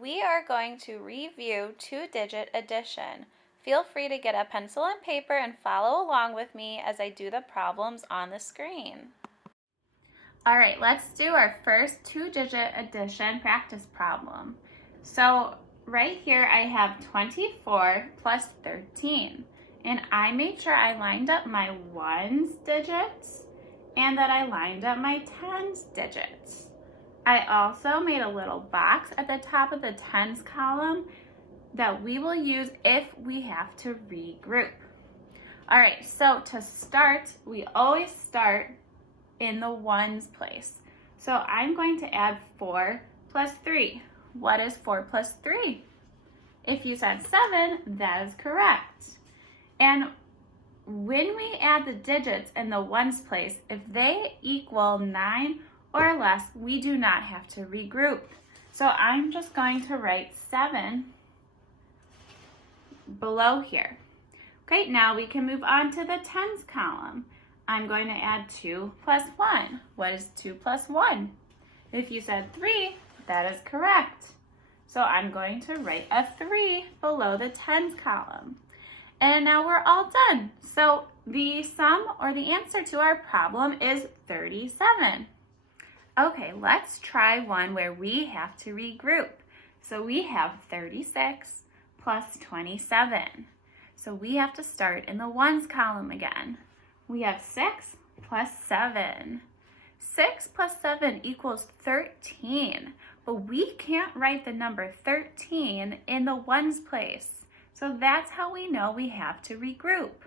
We are going to review two-digit addition. Feel free to get a pencil and paper and follow along with me as I do the problems on the screen. All right, let's do our first two-digit addition practice problem. So right here I have 24 plus 13, and I made sure I lined up my ones digits and that I lined up my tens digits. I also made a little box at the top of the tens column that we will use if we have to regroup. All right, so to start, we always start in the ones place. So I'm going to add 4 plus 3. What is 4 plus 3? If you said 7, that is correct. And when we add the digits in the ones place, if they equal 9 or less, we do not have to regroup. So I'm just going to write 7 below here. Okay, now we can move on to the tens column. I'm going to add 2 plus 1. What is 2 plus 1? If you said 3, that is correct. So I'm going to write a 3 below the tens column. And now we're all done. So the sum or the answer to our problem is 37. Okay, let's try one where we have to regroup. So we have 36 plus 27. So we have to start in the ones column again. We have 6 plus 7. 6 plus 7 equals 13, but we can't write the number 13 in the ones place. So that's how we know we have to regroup.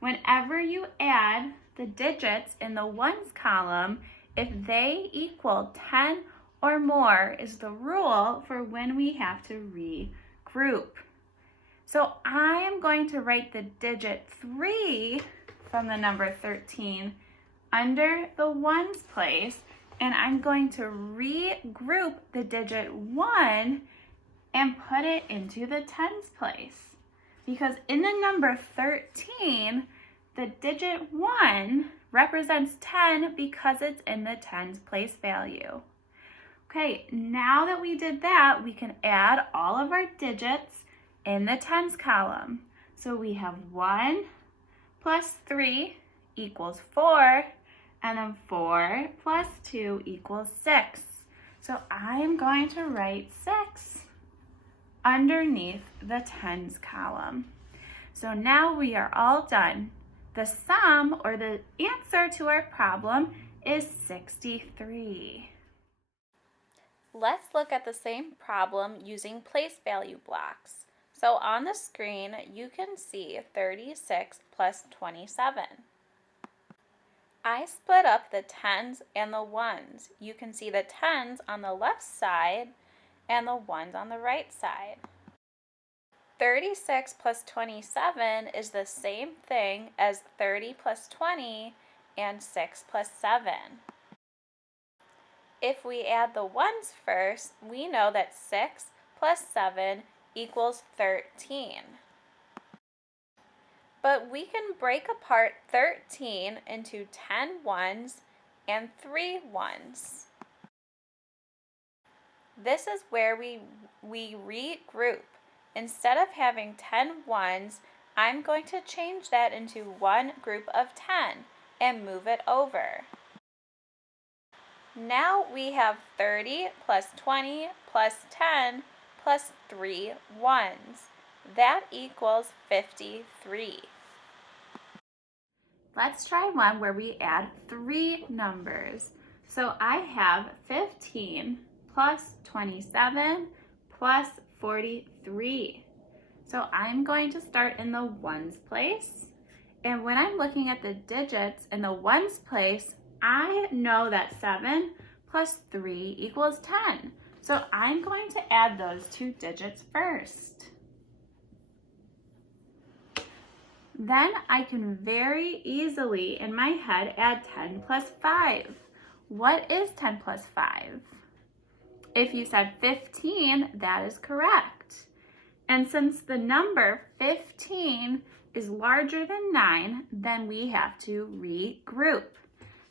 Whenever you add the digits in the ones column, if they equal 10 or more is the rule for when we have to regroup. So I am going to write the digit 3 from the number 13 under the ones place, and I'm going to regroup the digit 1 and put it into the tens place. Because in the number 13, the digit 1 represents 10 because it's in the tens place value. Okay, now that we did that, we can add all of our digits in the tens column. So we have 1 plus 3 equals 4, and then 4 plus 2 equals 6. So I am going to write 6 underneath the tens column. So now we are all done. The sum or the answer to our problem is 63. Let's look at the same problem using place value blocks. So on the screen, you can see 36 plus 27. I split up the tens and the ones. You can see the tens on the left side and the ones on the right side. 36 plus 27 is the same thing as 30 plus 20 and 6 plus 7. If we add the ones first, we know that 6 plus 7 equals 13. But we can break apart 13 into 10 ones and 3 ones. This is where we regroup. Instead of having 10 ones, I'm going to change that into one group of 10 and move it over. Now we have 30 plus 20 plus 10 plus 3 ones. That equals 53. Let's try one where we add 3 numbers. So I have 15 plus 27 plus 43. So I'm going to start in the ones place. And when I'm looking at the digits in the ones place, I know that 7 plus 3 equals 10. So I'm going to add those 2 digits first. Then I can very easily in my head add 10 plus 5. What is 10 plus 5? If you said 15, that is correct. And since the number 15 is larger than 9, then we have to regroup.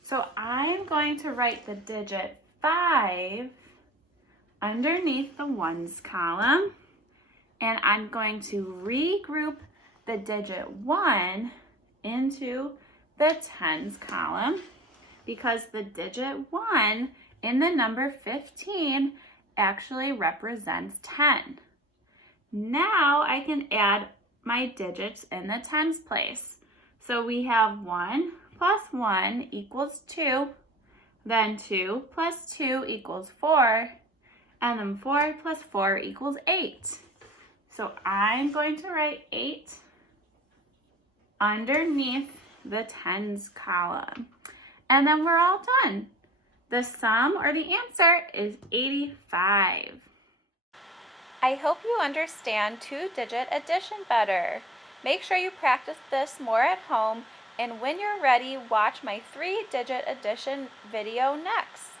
So I'm going to write the digit 5 underneath the ones column, and I'm going to regroup the digit 1 into the tens column because the digit 1 in the number 15 actually represents 10. Now I can add my digits in the tens place. So we have 1 plus 1 equals 2, then 2 plus 2 equals 4, and then 4 plus 4 equals 8. So I'm going to write 8 underneath the tens column. And then we're all done. The sum or the answer is 85. I hope you understand two-digit addition better. Make sure you practice this more at home, and when you're ready, watch my 3-digit addition video next.